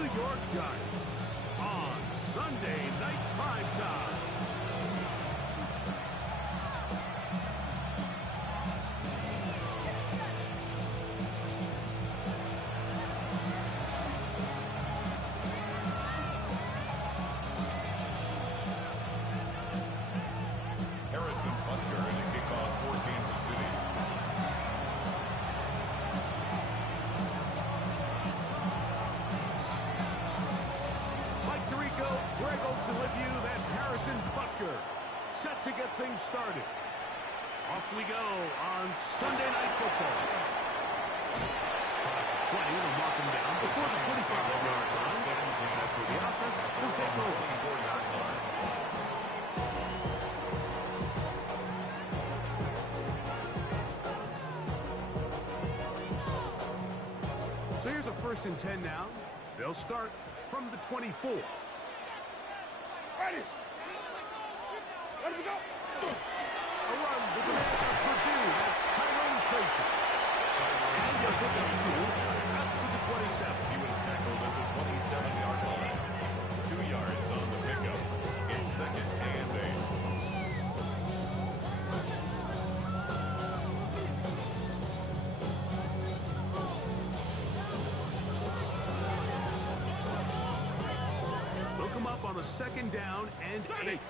New York Giants on Sunday Night Primetime. Set to get things started. Off we go on Sunday Night Football. Past the 20, will mark him down before the 25-yard line. That's where the offense will take over. So here's a 1st and 10 now. They'll start from the 24. Ready. Let him go. A run with the man from Purdue. That's Tyrone Tracy. And he'll pick up 2 out to the 27. He was tackled at the 27-yard line. 2 yards on the pickup. It's 2nd and 8. They'll come up on a 2nd down and 8.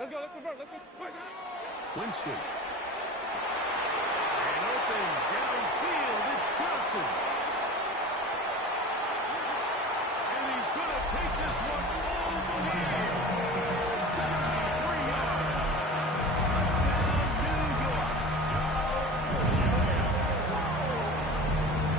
Let's go, let's convert, let's go. Winston. And open downfield, it's Johnson. And he's going to take this one all the way. 73 yards. Touchdown, New York.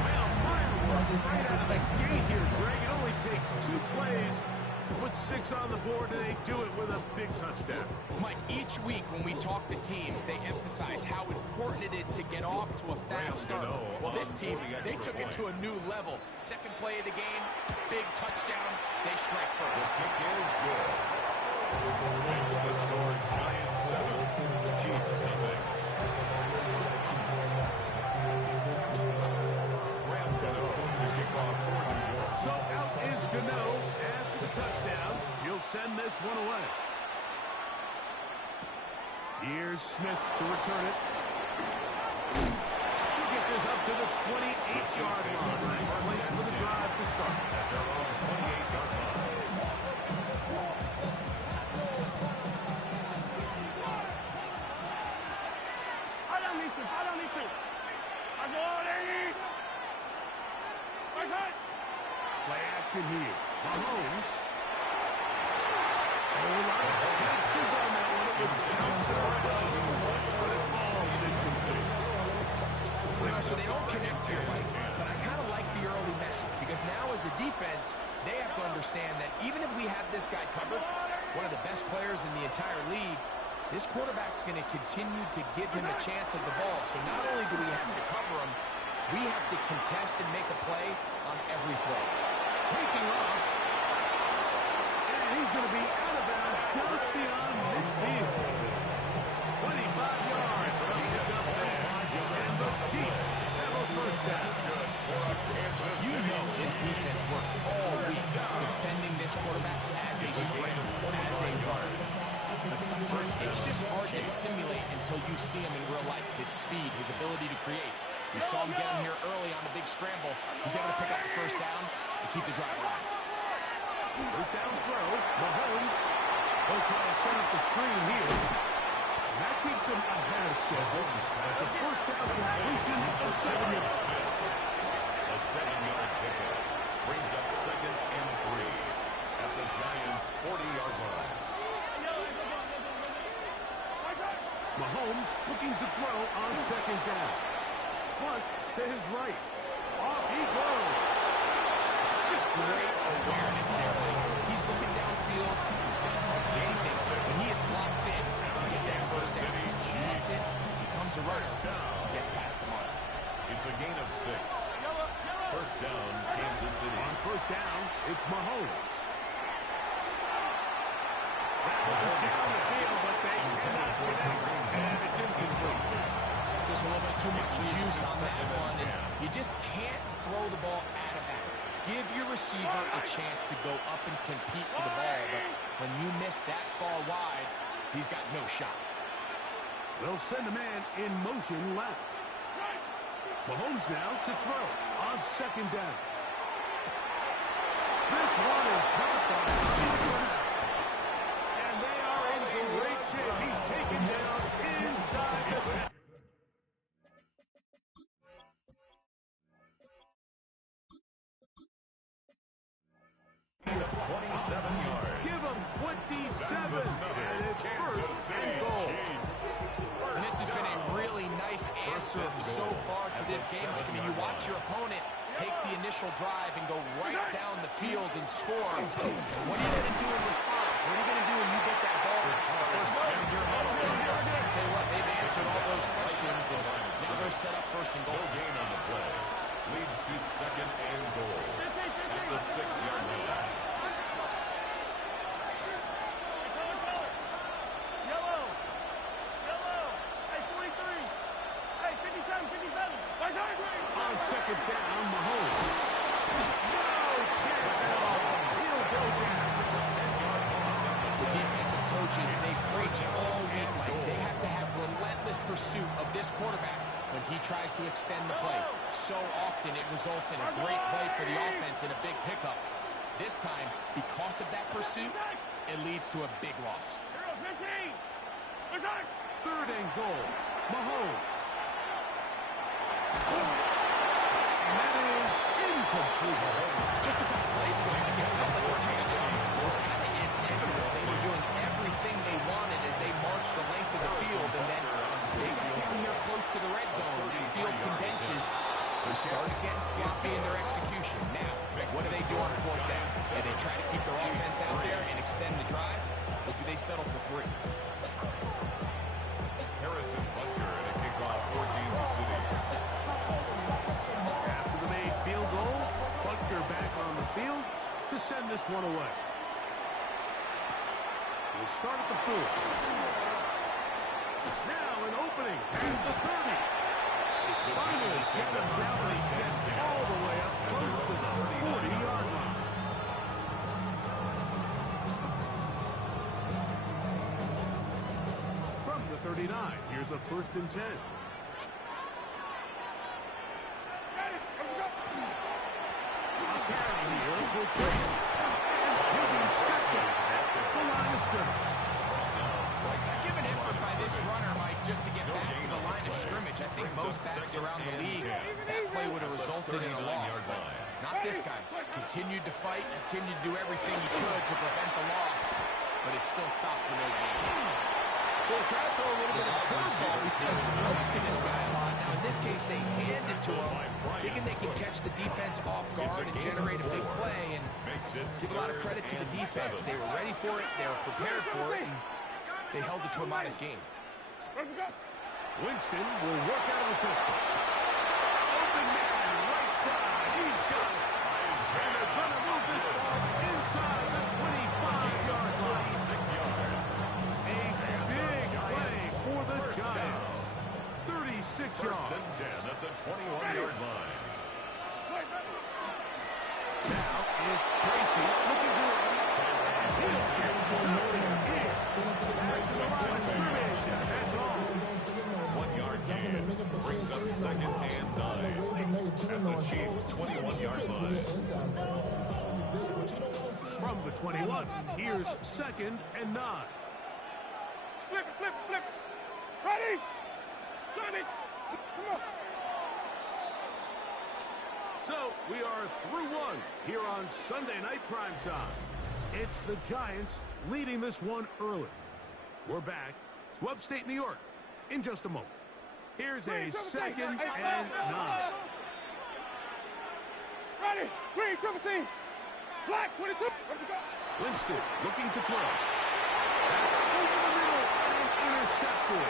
Well, fireworks right out of the gate here, Greg. It only takes 2 plays to put 6 on the board, and they do it with a big touchdown. Mike, each week when we talk to teams, they emphasize how important it is to get off to a fast start. Well, this team, they took it to a new level. 2nd play of the game, big touchdown. They strike first. The kick is good. It's the score, Giants 7, Chiefs nothing. Graham Gano to kick off for New York. So out is Gano after the touchdown. He'll send this one away. Here's Smith to return it. He'll get this up to the 28-yard line. Nice place for the drive to start. They're on the 28-yard line. Play action here. Mahomes. Oh, a lot of chances on that one. It was bouncing around, but it falls incomplete. So they don't connect here, Mike, but I kind of like the early message because now as a defense, they have to understand that even if we have this guy covered, one of the best players in the entire league, this quarterback's going to continue to give him a chance at the ball. So not only do we have to cover him, we have to contest and make a play on every throw. Taking off. And he's going to be out of bounds just beyond midfield. 25 yards from the up there. And the Chiefs have a 1st down. You know this defense worked all week defending this quarterback as a scrambler, as a runner. But sometimes it's just hard to simulate until you see him in real life. His speed, his ability to create. We saw him get him here early on the big scramble. He's able to pick up the 1st down and keep the drive alive. 1st down throw. Mahomes. They'll try to set up the screen here. And that keeps him ahead of schedule. That's a 1st down completion of 7 yards. A 7-yard pickup brings up 2nd and 3 at the Giants' 40-yard line. Mahomes looking to throw on 2nd down. Plus, to his right. Off he goes. Just great awareness there, Mike. He's looking downfield. He doesn't see anything, but he is locked in to get that 1st down. He tucks it, becomes a runner, gets past the mark. It's a gain of 6. 1st down, Kansas City. On 1st down, it's Mahomes. Down the field, but they cannot connect, and it's incomplete. To Just a little bit too much juice on that one, and you just can't throw the ball out of bounds. Give your receiver a chance to go up and compete for the ball, but when you miss that far wide, he's got no shot. They'll send a man in motion left. Mahomes now to throw on second down. This one is caught by and they are in great shape. He's taken down inside the 10. 27 yards. Give him 27, and it's first and goal. And this has been a really nice answer so far to this game. I mean, you watch your opponent take the initial drive and go right down the field and score. What are you going to do in response? What are you going to do when you get that ball first time in your huddle? I tell you what, they've answered all those questions, and now they're set up first and goal. No gain on the play. Leads to second and goal at the 6-yard line. On second down, Mahomes. No chance at all. He'll go down. The defensive coaches, they preach all week like they have to have relentless pursuit of this quarterback when he tries to extend the play. So often it results in a great play for the offense and a big pickup. This time, because of that pursuit, it leads to a big loss. Third and goal, Mahomes. And that is incomplete. Just a couple plays ago, it felt like a touchdown was kind of inevitable. They were doing everything they wanted as they marched the length of the field, and then as they got down here close to the red zone, the field condenses. They started getting sloppy in their execution. Now, what do they do on fourth down? Do they try to keep their offense out there and extend the drive, or do they settle for 3? Harrison Butker at a kickoff for Kansas City. After the made field goal, Butker back on the field to send this one away. We'll start at the 4. Now an opening past the 30. Finally get him down and he gets all the way up close to the 40-yard line. From the 39, here's a 1st and 10. Carry here for Tracy. He'll be stepped up at the line of scrimmage. Give an effort by this runner, Mike, just to get back to the line of scrimmage. I think most backs around the league, that play would have resulted in a loss. But not this guy. Continued to fight, continued to do everything he could to prevent the loss, but it still stopped for no gain. So we'll try to throw a little bit of a curveball. We see him throw it to this guy a lot. Now, in this case, they hand it to him, thinking they can catch the defense off guard and generate a big play. And let's give a lot of credit to the defense. They were ready for it. They were prepared for it. And they held it to a modest game. Winston will work out of the pistol. Open man, right side. He's got it. And they're going to move this ball inside the 25-yard line. 6 yards. A big play for the Giants. 36 yards. First and 10 at the 21-yard line. Now it's Tracy looking to run. He'll get back to the line of scrimmage, and that's all. 1-yard gain brings up second and 9 at the Chiefs' 21-yard line. From the 21, here's second and 9. Flip it, flip it, flip it. Ready? Scrimmage. Come on. So we are through one here on Sunday Night Primetime. It's the Giants leading this one early. We're back to upstate New York in just a moment. Here's a second and 9. Ready? 3, 2, Black, 22. Winston looking to throw. That's over the middle and intercepted.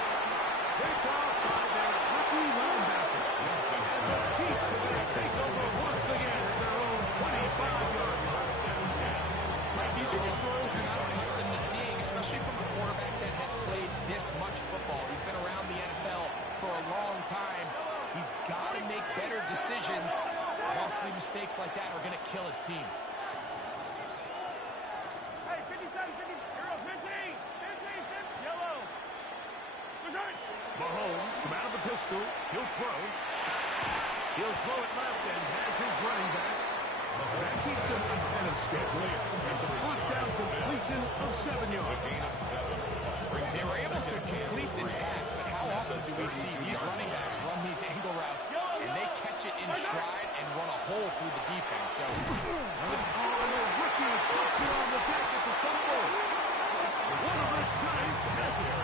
Picked off by their rookie linebacker. And the Chiefs are going to take over once again at their own 25-yard line. These are just throws you're not accustomed to seeing, especially from a quarterback that has played this much football. He's been around the NFL for a long time. make better decisions. Costly mistakes like that are going to kill his team. Hey, 57, 50, hero 15, 15, 50, yellow. Return. Mahomes from out of the pistol. He'll throw. He'll throw it left and has his running back. That keeps him ahead of schedule. It's a first down completion of 7 yards. A gain of 7. They were able to complete this pass, but how often do we see these running backs run these angle routes and they catch it in stride and run a hole through the defense? So, the rookie puts it on the deck. It's a fumble. One of the Giants has it.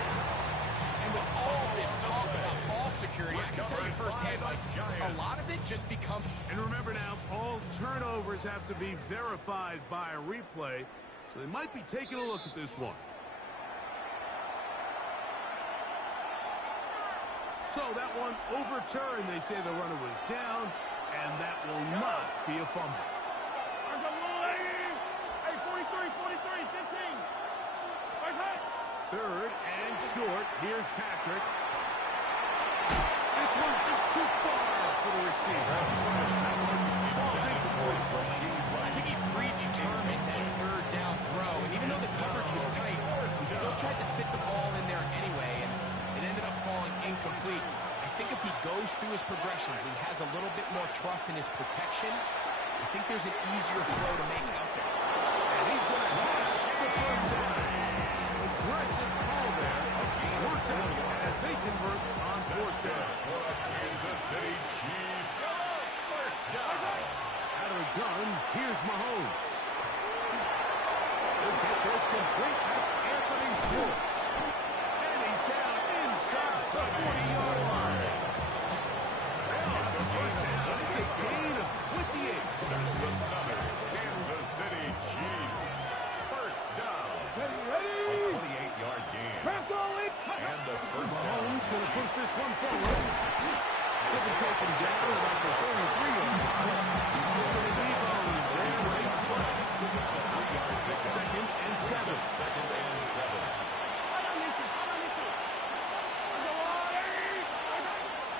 and with all this talk about ball security, I can tell you firsthand, like, a lot of it just becomes... And remember now, all turnovers have to be verified by a replay, so they might be taking a look at this one. So that one overturned. They say the runner was down, and that will not be a fumble. Hey, 43, 43, 15. Third and short. Here's Patrick. This one's just too far for the receiver. Falls incomplete. I think he predetermined that third down throw, and even though the coverage was tight, he still tried to fit the ball in there anyway, and it ended up falling incomplete. I think if he goes through his progressions and has a little bit more trust in his protection, I think there's an easier throw to make out there. And he's going to rush the first down. Aggressive call there. Works out as they convert on fourth down. Kansas City Chiefs. First down. Out of the gun, here's Mahomes. He'll get this complete. That's Anthony Schwartz. And he's down inside the 40-yard line. It's a first down. It's a gain of 28. There's another Kansas City Chiefs. First down. Ready? A 28-yard gain. And the first down. Mahomes going to push this one forward. Doesn't take him down about the 33-yard line. He's in the deep zones there, right? Second and 7. Second and 7.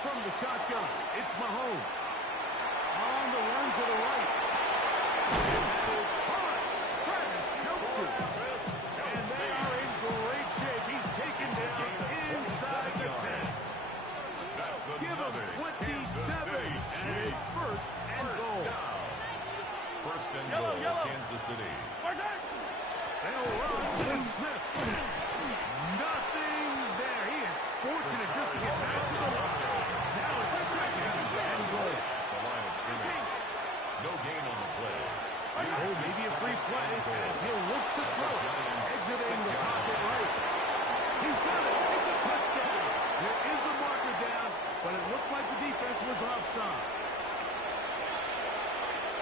From the shotgun, it's Mahomes. On the run to the right. And that is hard. Travis Kelce. And they are in great shape. He's taken down inside the 10. That's Give him another 27. And it's first and goal. First and goal, Kansas City. They'll run to Smith. Nothing there. He is fortunate just to get back to the line. Now it's second and goal. The line of scrimmage. No gain on the play. Oh, maybe a free play as he'll look to throw it. Exiting the pocket right. He's got it. It's a touchdown. There is a marker down, but it looked like the defense was offside.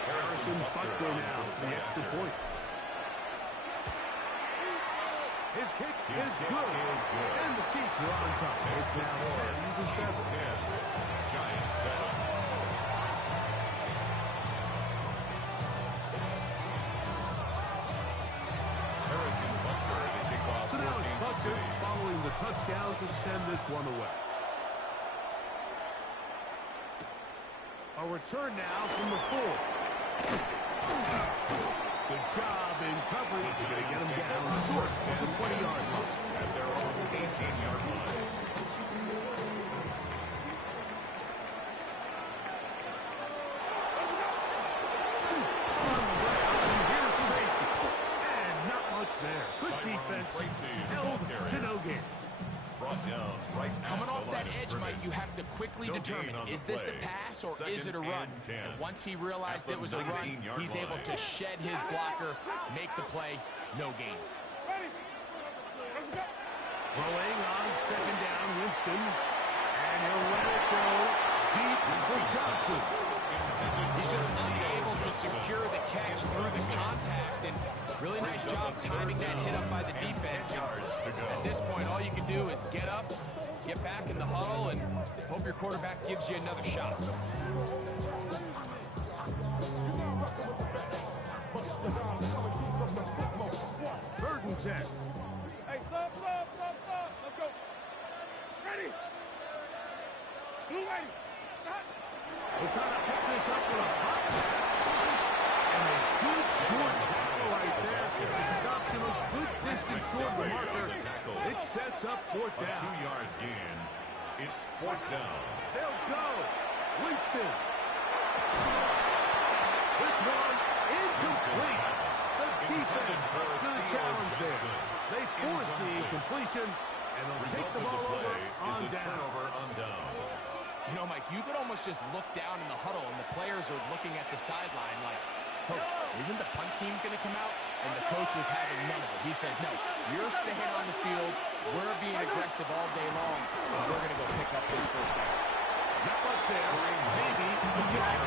Harrison Butker now for the extra point. His kick is good. And the Chiefs are on top. It's now 10-7. Giants 7. Harrison Butker, the kickoff So now for it's Kansas Butker City. following the touchdown to send this one away. A return now from the 4. Good job in coverage. They're going to get him down short of the 20-yard line. At their own 18-yard line. Here's Tracy. And not much there. Good defense. Held to no gain. Brought down right Coming at off the that line of edge, Mike, scrimmage. you have to quickly No determine, gain on the is this a play. pass or is it a Second run? and 10. And once he realized At it was the a run, 19-yard he's able line. to shed his blocker, make the play, no gain. Throwing on second down, Winston. And he'll let it go deep for Johnson. He's just unable to secure the catch through the contact, and really nice job timing that hit up by the defense. At this point, all you can do is get up, get back in the huddle, and hope your quarterback gives you another shot. Third and 10. Hey, stop. Let's go. Ready? Blue ready. We're trying to pick this up with a hot pass. And a good short tackle right there. It stops him a good distance short of the marker. It sets up fourth down. A 2-yard gain. It's fourth down. They'll go. Winston. This one incomplete. The defense up to the challenge there. They force the incompletion, and they'll take the ball over on down. You know, Mike, you could almost just look down in the huddle, and the players are looking at the sideline like, Coach, isn't the punt team going to come out? And the coach was having none of it. He says, no, you're staying on the field. We're being aggressive all day long, and we're going to go pick up this first down. Not much there. Maybe a yard.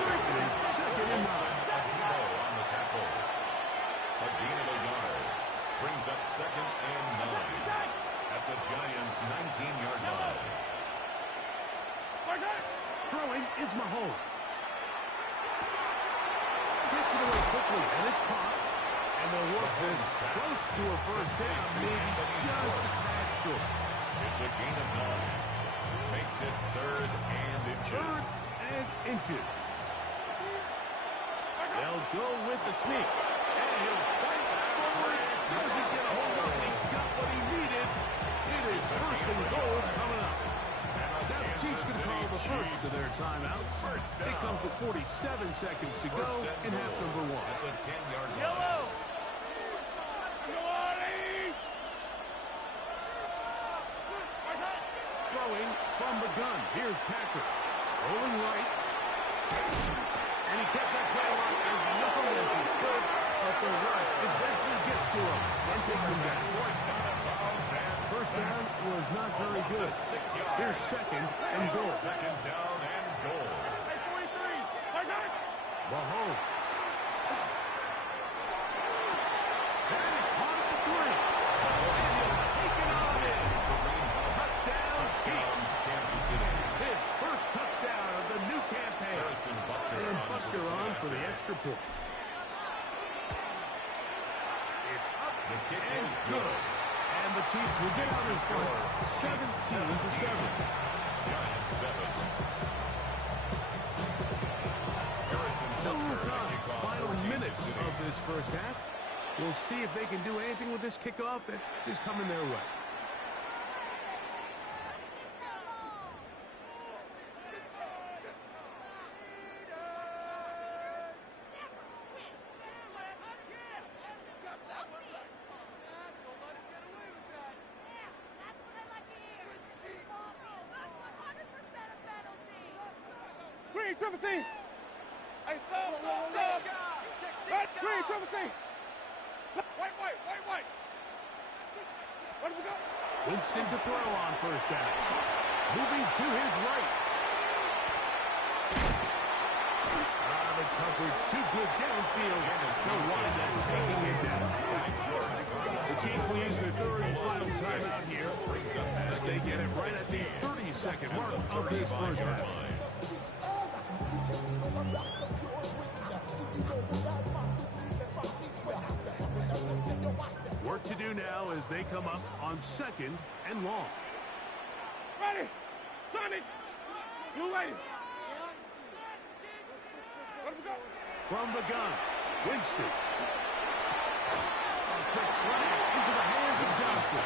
It is second and 9. On the tackle. A gain of a yard. Brings up second and 9 at the Giants' 19-yard line. Throwing is Mahomes. Gets it away quickly, and it's caught. And they'll work this close to a first down, maybe just a tad short. It's a gain of 9. Makes it third and inches. Third and inches. They'll go with the sneak. And he'll fight forward. Doesn't get a hold of it. He got what he needed. It is first and goal coming up. Now the Chiefs going to call the first of their timeouts. It comes with 47 seconds to go in half number 1. At the 10-yard line. Throwing from the gun. Here's Patrick. Rolling right. And he kept that play on as long as he could. But the rush eventually gets to him and takes him down. First down was not very good. Here's second and goal. Second down and goal. Mahomes. That is caught at the 3. And he'll take it on in. Touchdown, Chiefs. Kansas City. His first touchdown of the new campaign. And Buster on for the extra point. It's up The kick and is good. And the Chiefs will get on this front 17-7. Giants 7. Full-time final minutes of this first half. We'll see if they can do anything with this kickoff that is coming their way. Green, triple team. Hey, sub. Green, triple team. White. What do we got? Winston to throw on first down. Moving to his right. The coverage too good downfield. They'll wind up sinking it down. The Chiefs will use their third and final timeout here as they get it right at the 30-second mark of this first half. Work to do now as they come up on second and long. Ready. Sonic. You ready? What do we got? From the gun, Winston. A quick slant into the hands of Johnson.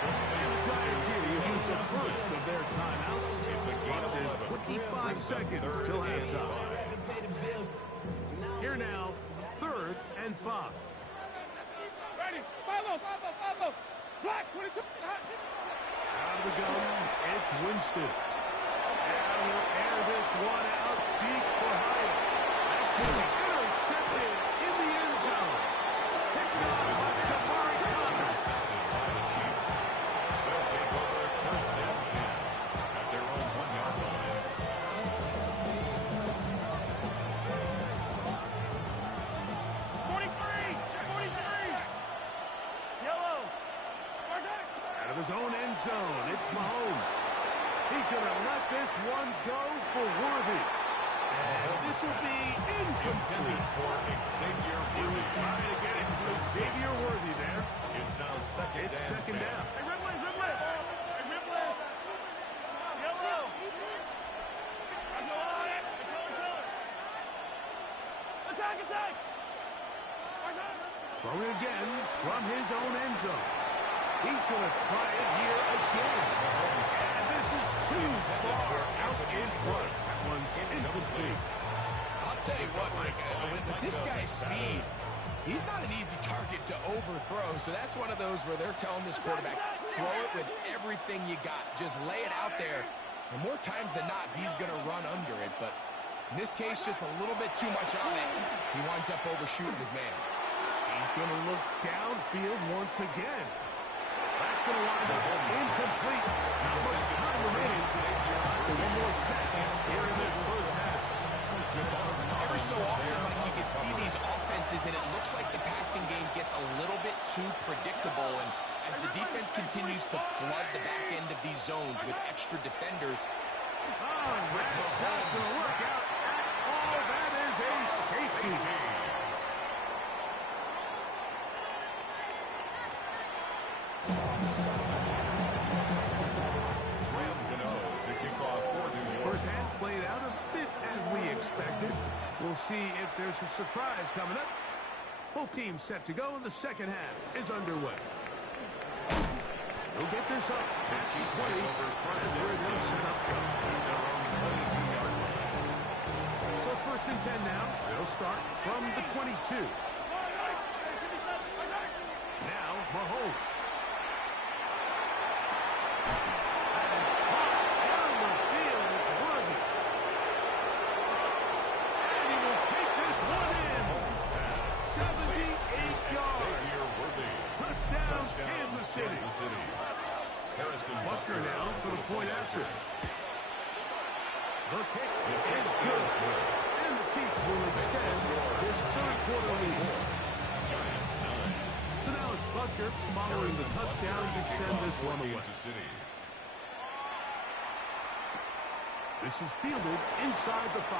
And the Giants here will use the first of their timeouts. It's a game of 25 seconds till halftime. Here now, third and 5. Ready. Follow. Black, 22. Out of the gun, it's Winston. And we'll air this one out deep for Hyatt. That's going to be intercepted in the end zone. Pick this one up to Murray Connors. By the Chiefs. They'll take over first and 10 at their own 1-yard line. 43. Yellow. Out of his own end zone, it's Mahomes. He's going to let this one go for Worthy. And this will be incomplete. For Xavier He was trying to get it to Xavier Worthy there. It's now second It's second and 10. down. Hey, Ripley. Yellow. Throwing again from his own end zone. He's going to try it here again. And this is too far out in front. That one's incomplete. I'll tell you what, Mike, with this guy's speed, he's not an easy target to overthrow. So that's one of those where they're telling this quarterback, throw it with everything you got. Just lay it out there. And more times than not, he's going to run under it. But in this case, just a little bit too much on it. He winds up overshooting his man. He's going to look downfield once again. That's going to wind up incomplete. Not much time remaining for one more snap here in this first half. Every so often, like, you can see these offenses, and it looks like the passing game gets a little bit too predictable. And as the defense continues to flood the back end of these zones with extra defenders, That's not going to work out at all. That is a safety. First half played out a bit as we expected. We'll see if there's a surprise coming up. Both teams set to go, and the second half is underway. He'll get this up. Pass 20. That's where they'll set up shop. So first and 10 now. They'll start from the 22. Now, Mahomes. That is caught down the field. It's worthy. And he will take this one in. 78 yards. Touchdown, Kansas City. Buckner now for the point after. The kick is good. And the Chiefs will extend this third quarter lead. So now it's Buckner following the touchdown to send this one away. This is fielded inside the 5.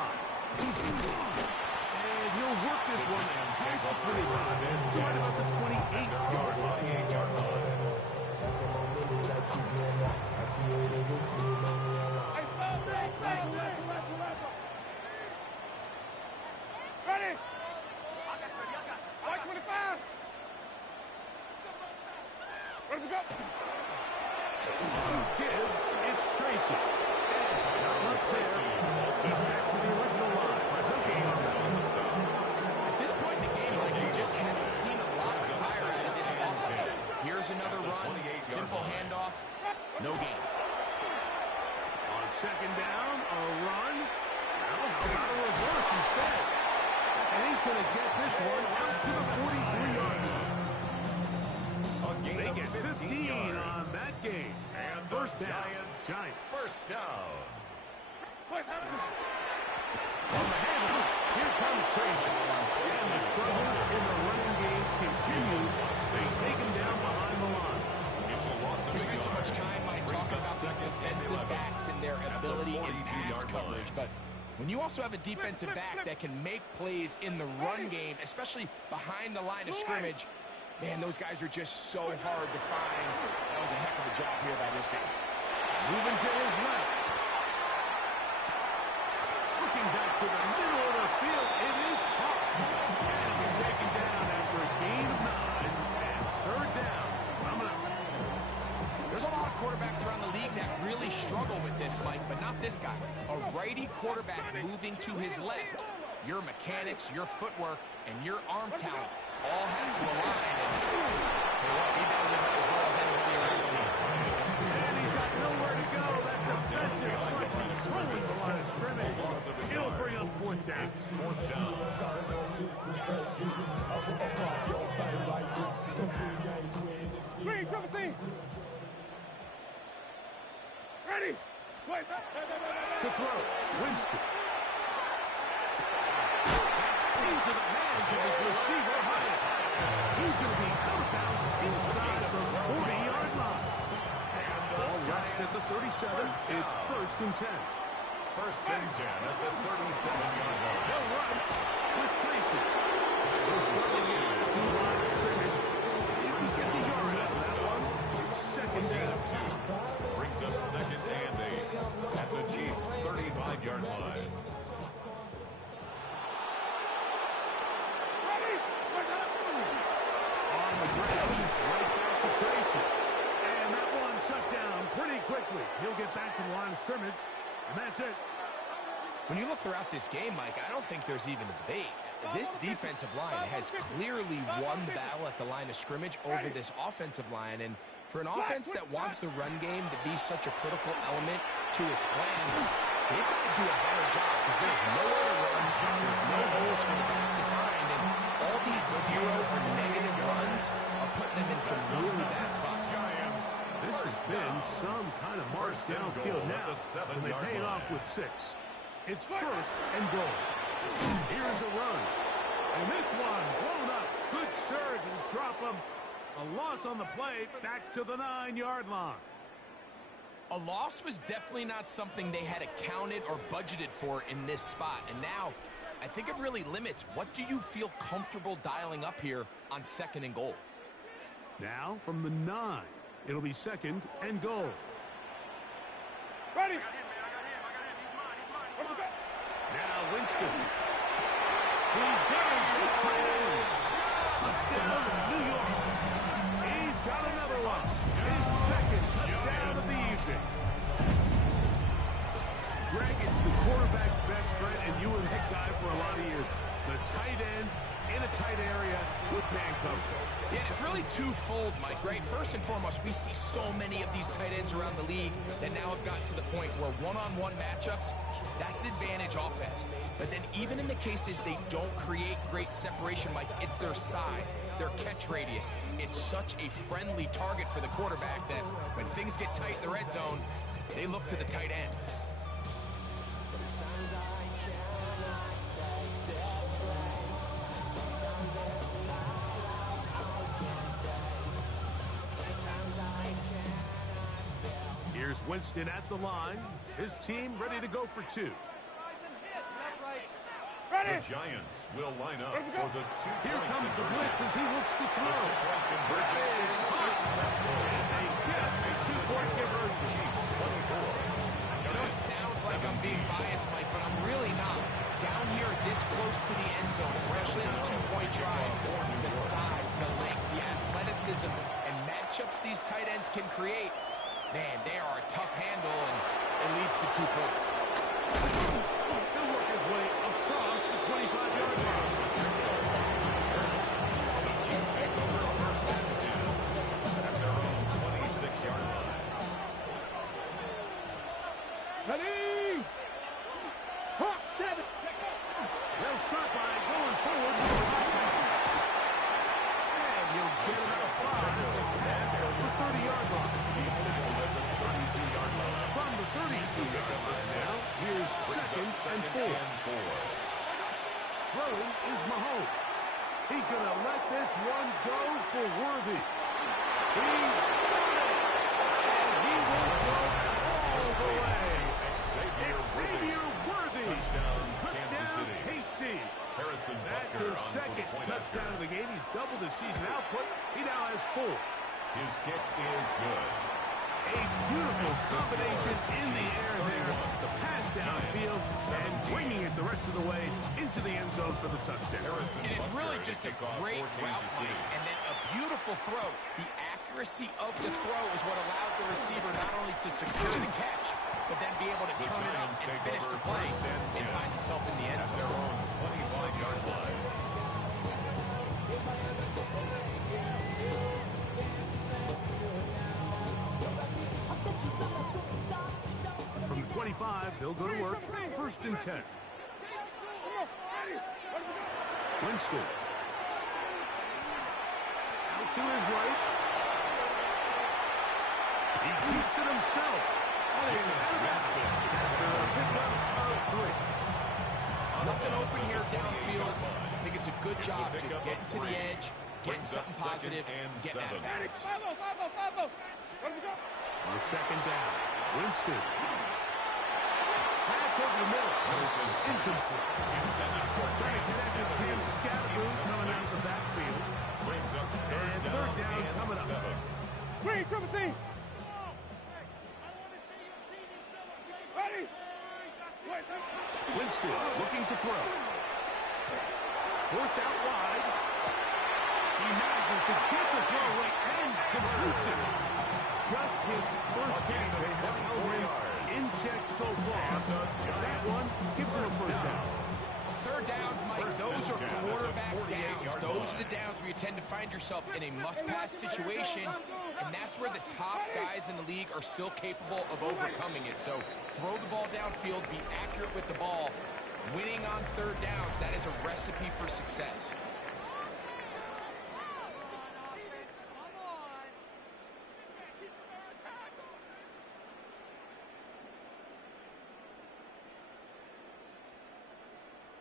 And he'll work this one past the 25. Right about the 28-yard line. Ready? White 25. Ready to go? Give, it's Tracy. Not much there. He's back to the original line. at this point in the game, like, you just haven't seen a lot of fire out of this offense. Here's another run, simple handoff, no gain. On second down, a run. Well, how about a reverse instead? And he's going to get this one out to the 43-yard line. They get 15 on that game. And first down, Giants. First down. On the handoff, here comes Tracy. And the struggles in the running game continue. They take him down behind the line. We spend so much time, Mike, talking about these defensive backs and their ability in pass coverage, but when you also have a defensive back that can make plays in the run game, especially behind the line of scrimmage, man, those guys are just so hard to find. That was a heck of a job here by this guy. Moving to his left. Looking back to the middle of the field, it is caught. And he's taken down after a gain of 9. And third down, coming up. There's a lot of quarterbacks around the league that really struggle with this, Mike, but not this guy. A righty quarterback moving to his left. Your mechanics, your footwork, and your arm talent all have to align. And he does it as well as anybody around him. And he's got nowhere to go. That defensive front controlling the line of scrimmage. It'll bring up fourth down. Green, 17. Ready? Wait. To throw, Winston. Into the hands of his receiver, Hyatt. He's going to be out of bounds inside the 40-yard line. Ball rest at the 37. It's first and 10. First and 10 at the 37-yard line. They'll run with Tracy. He's running it to the line of scrimmage. He gets a yard out of that one. It's second down. Brings up second and 8 at the Chiefs' 35-yard line. pretty quickly. He'll get back to the line of scrimmage, and that's it. When you look throughout this game, Mike, I don't think there's even a debate. This defensive line has clearly won the battle at the line of scrimmage over this offensive line. And for an offense that wants the run game to be such a critical element to its plan, they've got to do a better job because there's nowhere to run, there's no holes for the back to find, and all these zero or negative runs are putting them in some really bad spots. This has been some kind of march downfield now, and they pay it off with 6. It's 1st and goal. Here's a run. And this one blown up. Good surge and drop him. A loss on the play, back to the 9-yard line. A loss was definitely not something they had accounted or budgeted for in this spot. And now, I think it really limits. What do you feel comfortable dialing up here on 2nd and goal? Now from the 9, it'll be 2nd and goal. Ready. Now Winston. He's got his big tight end. Touchdown, New York. He's got another one. His 2nd touchdown of the evening. Greg, it's the quarterback's best friend, and you were that guy for a lot of years. The tight end in a tight area with man coverage. Yeah, it's really twofold, Mike, right? First and foremost, we see so many of these tight ends around the league that now have gotten to the point where one-on-one matchups, that's advantage offense. But then even in the cases they don't create great separation, Mike, it's their size, their catch radius. It's such a friendly target for the quarterback that when things get tight in the red zone, they look to the tight end. Here's Winston at the line. His team ready to go for 2. The Giants will line up for the 2-point Here comes the conversion. blitz as he looks to throw. The 2-point conversion is successful. They get a 2-point conversion. I know it sounds like I'm being biased, Mike, but I'm really not. Down here this close to the end zone, especially on the 2-point tries, the size, the length, the athleticism, and matchups these tight ends can create, man, they are a tough handle, and it leads to 2 points. He'll work his way across the 25-yard line. The Chiefs take over a first and 10 at their own 26-yard line. Ready. Hawk, David. They'll start by going forward. And he'll get it out of 5 past the 30-yard line. He's taken over the 32-yard line. From the 32-yard line now, here's 2nd and 4. Throwing is Mahomes. He's going to let this one go for Worthy. He's got it. And he will go all the way. Xavier Worthy. Touchdown, Kansas City. KC. Harrison That's Butker his on 2nd for the point touchdown after. of the game. He's doubled his season output. He now has 4. His kick is good. A beautiful combination in the air there. The pass downfield and bringing it the rest of the way into the end zone for the touchdown. And it's really just a great route, Mike, and then a beautiful throw. The accuracy of the throw is what allowed the receiver not only to secure the catch, but then be able to turn it up and finish the play and find himself in the end At their zone. own 25-yard line. From the 25, they'll go to work. 1st and 10. Winston. Out to his right. He keeps it himself. After a pickup of 3. Nothing open here downfield. I think it's a good job just getting to the edge, getting something positive, getting out of it. On 2nd down, Winston. Pass over the middle. Winston's incomplete. Trying to connect with Cam Scatteroo coming out of the backfield. Brings up And 3rd down coming up. 7. Green, triple team. Ready. Winston looking to throw. Forced out wide. He manages to get the throw away and completes it. just his first catch. They have held him in check so far. That one gives him a first down. Third downs, Mike, those are quarterback downs. Those are the downs where you tend to find yourself in a must-pass situation, and that's where the top guys in the league are still capable of overcoming it. So throw the ball downfield, be accurate with the ball. Winning on third downs, that is a recipe for success.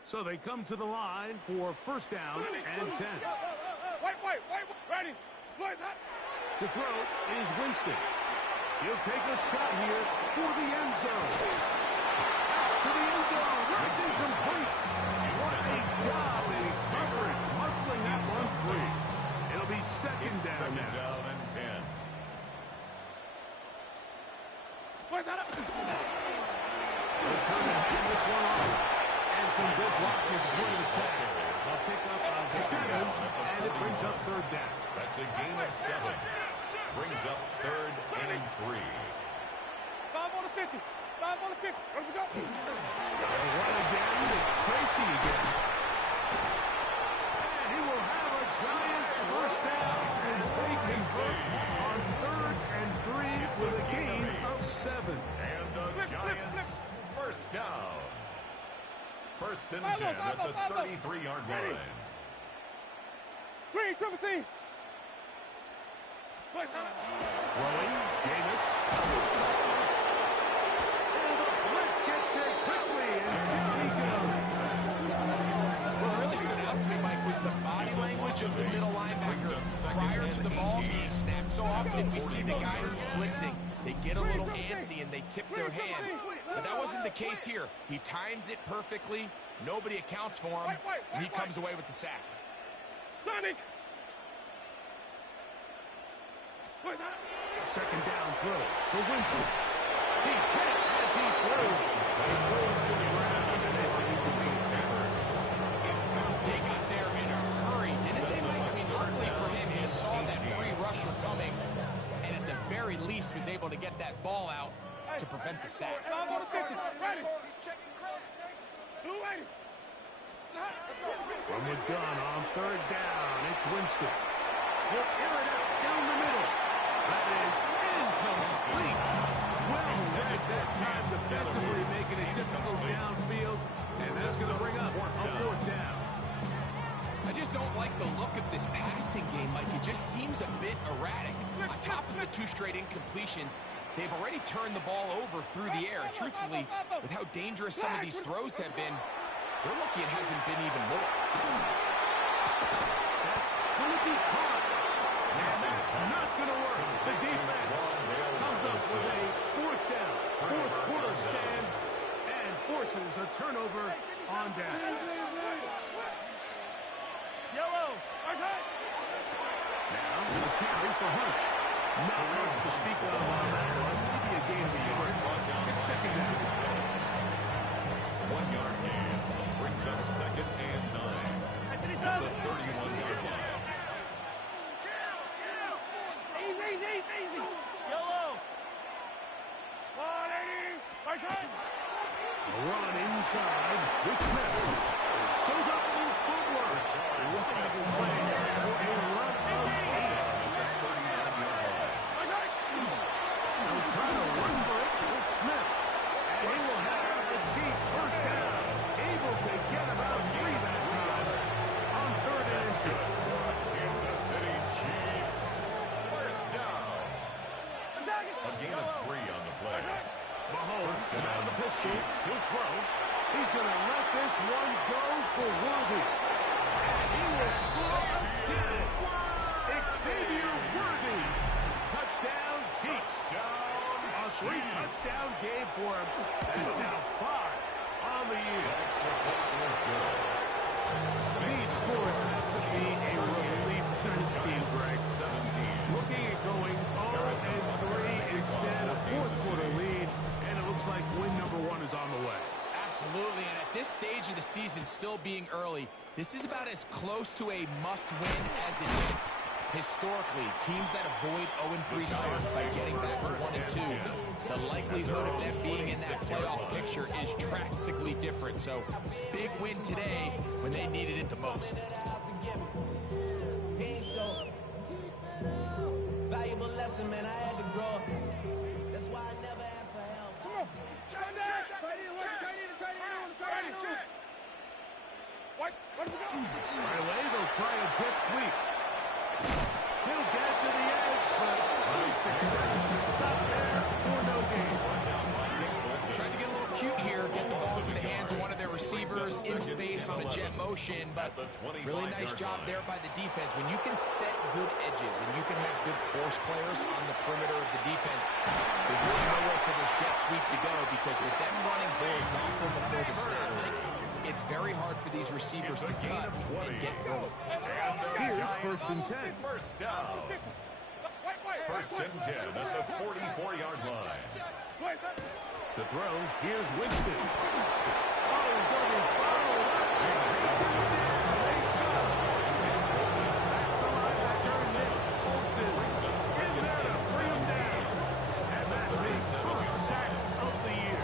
So they come to the line for first down and 10. Wait, ready, split that. To throw is Winston. He'll take a shot here for the end zone. To the end zone, that's incomplete. What a job in covering, muscling that one free. It'll be second down now. Down and 10. Split that up. They'll turn and hand this one off. And some good blocking for the tackle. They'll pick up a 7, and it brings up third down. That's a gain of 7. Brings up third and 3. 5 on the 50. 5 on the 50. Where we go? They'll run again. It's Tracy again. And he will have a Giants first down as they convert on third and 3 with a gain of 7. And the Giants first down. First and 10 at the 33-yard line. Green, triple team. Throwing, Jameis. And the blitz gets there quickly, and down he goes. What really stood out to me, Mike, was the body language of the middle linebacker prior to the ball being snapped. So often we see the guy who's blitzing, they get a little antsy and they tip their hand. But that wasn't the case here. He times it perfectly. Nobody accounts for him. And he comes away with the sack. Sonic. Second down throw for Winston. He's hit as he throws. He goes to the ground, and it's incomplete. They got there in a hurry, didn't they, Mike? I mean, luckily for him, he saw that free rusher coming, and at the very least was able to get that ball out to prevent the sack. 5 on the 50. Ready. Blue 80. From the gun on third down, it's Winston. He'll air it out down the middle. That is incomplete. Well read that time defensively, making it difficult downfield, and that's going to bring up a fourth down. I just don't like the look of this passing game, Mike. It just seems a bit erratic. On top of the 2 straight incompletions, they've already turned the ball over through the air. And truthfully, with how dangerous some of these throws have been, they're lucky it hasn't been even more. That's going to be caught. And that's not going to work. The defense comes up with a fourth down, fourth quarter stand, and forces a turnover on down. Yellow. Now, the carry for Hunt. Not much to speak of on that one. Maybe a gain of a yard. It's second down. 1 yard gain. Brings up second and 9. At the 31-yard line. Easy. Yellow. 180. Right side. Run inside with Smith. Shows up a little footwork. Looking to play for a run of 8. They'll try to run for it with Smith. And he will have the Chiefs first down. Able to get about 3 that time. On third and 2. Kansas City Chiefs. First down. A gain of 3 on the play. Mahomes out of the pistol. He'll throw. He's going to let this one go for Worthy. And he will score again. Xavier Worthy. Touchdown Chiefs. A 3-touchdown game for him. That's now 5 on the year. These scores have to be a relief to this team, Greg. 17. Looking at going 0-3 instead of fourth quarter lead, and it looks like win number 1 is on the way. Absolutely, and at this stage of the season, still being early, this is about as close to a must-win as it gets. Historically, teams that avoid 0-3 starts by getting back to 1-2, the likelihood of them being in that playoff picture is drastically different. So, big win today when they needed it the most. Valuable lesson, man. I had to grow. That's why I never asked for help. Come on. What? Where do we go? Right away, they'll try a jet sweep. He'll get it to the edge, but unsuccessful. Stop there for no gain. Tried to get a little cute here, get the ball to the hands of one of their receivers in space on a jet motion, but really nice job there by the defense. When you can set good edges and you can have good force players on the perimeter of the defense, there's really nowhere for this jet sweep to go, because with them running horizontal before the snap, it's very hard for these receivers to cut and get vertical. Here's first and 10. First down. First and 10 at the 44-yard line. To throw, here's Winston. Oh, he's going to be fouled. That's the linebacker, Nick Bolton. In there to bring him down. And that's his first sack of the year.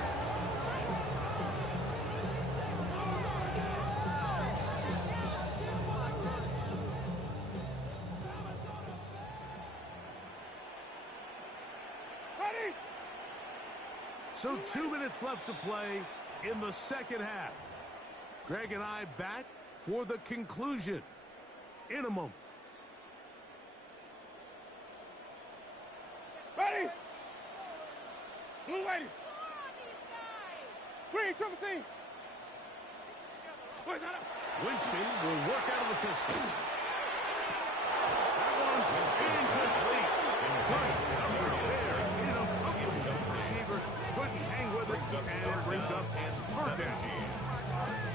Ready? So 2 minutes left to play in the second half. Greg and I back for the conclusion in a moment. Ready? Blue lady. Green, triple team. Where's that up? Winston will work out of the pistol. That one's incomplete. Good coverage there. In a couple receiver couldn't hang with it, and it brings up third down.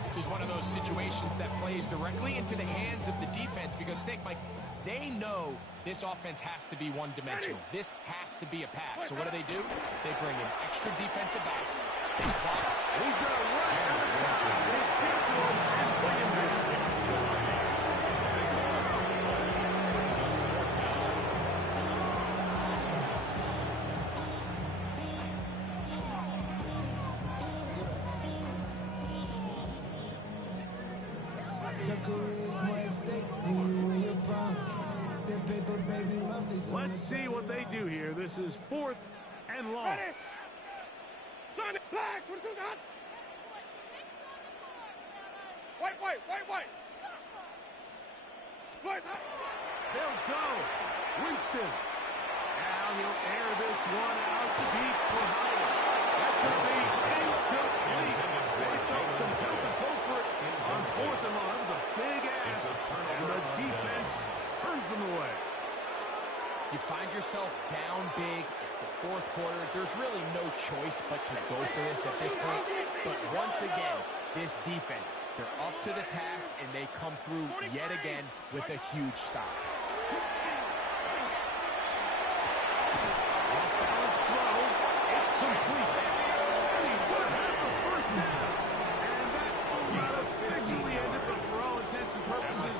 This is one of those situations that plays directly into the hands of the defense, because think, Mike, they know this offense has to be one-dimensional. This has to be a pass. So what do? They bring in extra defensive backs. They clock. And he's going to run out of time. They stick to him and bring him back. Let's see what they do here. This is 4th and long. Ready? Johnny, black, what are you doing? White. Where's that? They'll go. Winston. Now he'll air this one out deep for Howard. That's going to be incomplete. They felt compelled to go for it on 4th and long. That was a big ask, and the defense turns them away. You find yourself down big. It's the 4th quarter. There's really no choice but to go for this at this point. But once again, this defense, they're up to the task, and they come through yet again with a huge stop. Off-balance throw. It's complete. And he's going to have the first down. And that will not officially end it, but for all intents and purposes,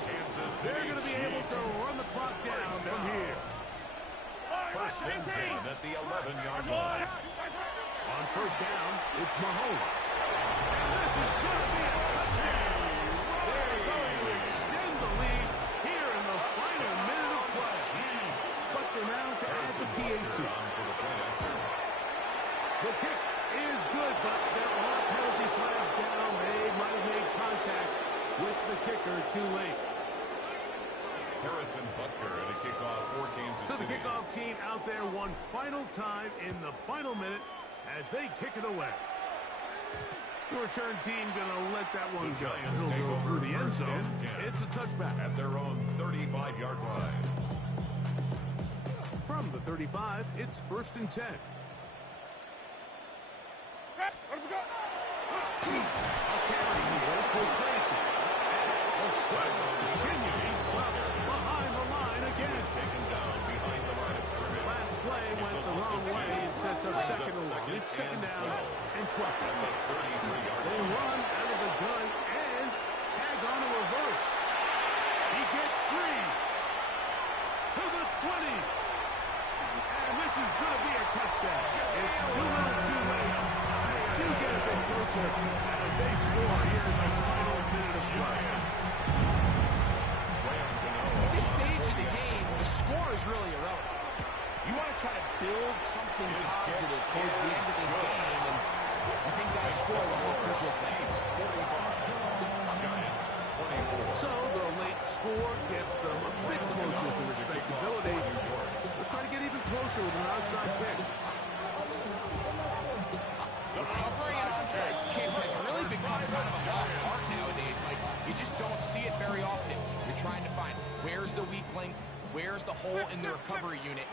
they're going to be able to run the clock down from here. First and 10 at the 11-yard line. On first down, it's Mahomes. And this is going to be a touchdown. They're going to extend the lead here in the final minute of play. But they're now to add the PAT. The kick is good, but there are penalty flags down. They might have made contact with the kicker too late. Harrison Butker at a kickoff for Kansas So the City. kickoff team out there one final time in the final minute as they kick it away. The return team going to let that one go. It'll go through the end zone. It's a touchback. At their own 35-yard line. From the 35, it's first and 10. Where do we go? A carry here for Tracy. The struggle continues behind the line again. Taken down behind the line of scrimmage. Last play went the wrong way. It sets up second and long. It's second down and 12. They run out of the gun and tag on a reverse. He gets 3. 20. And this is going to be a touchdown. It's too little too late. They do get a bit closer as they score here in the final minute of play. At this stage of the game, the score is really irrelevant. You want to try to build something positive towards the end of this game, and I think that score will help you just that. So the late score gets them a bit closer to respectability. They'll try to get even closer with an onside kick. Recovering an onside kick has really become kind of a lost art nowadays, Mike. You just don't see it very often. You're trying to find where's the weak link, where's the hole in the recovery unit.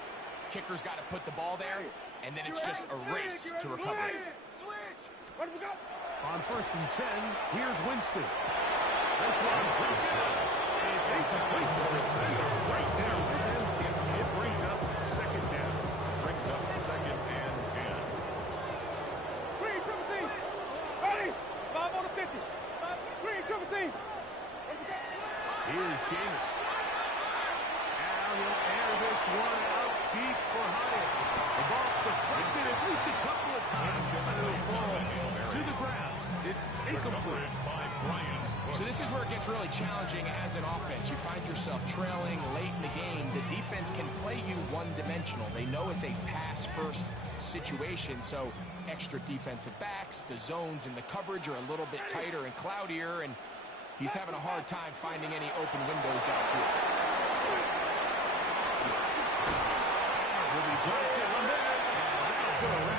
Kicker's got to put the ball there, and then it's just a race to recover it. On 1st and 10, here's Winston. This one's it's incomplete. Right there with him. It brings up second down. Brings up second and 10. Green, triple team. Ready? 5 on the 50. Green, triple team. Here's Jameis. Now he'll air this one out deep for Hyatt. The ball deflected at least a couple of times, and it'll fall to the ground. It's incomplete. By Bryant. So this is where it gets really challenging as an offense. You find yourself trailing late in the game. The defense can play you one-dimensional. They know it's a pass-first situation, so extra defensive backs, the zones and the coverage are a little bit tighter and cloudier, and he's having a hard time finding any open windows downfield. Will be dropped in a minute, and that'll go around.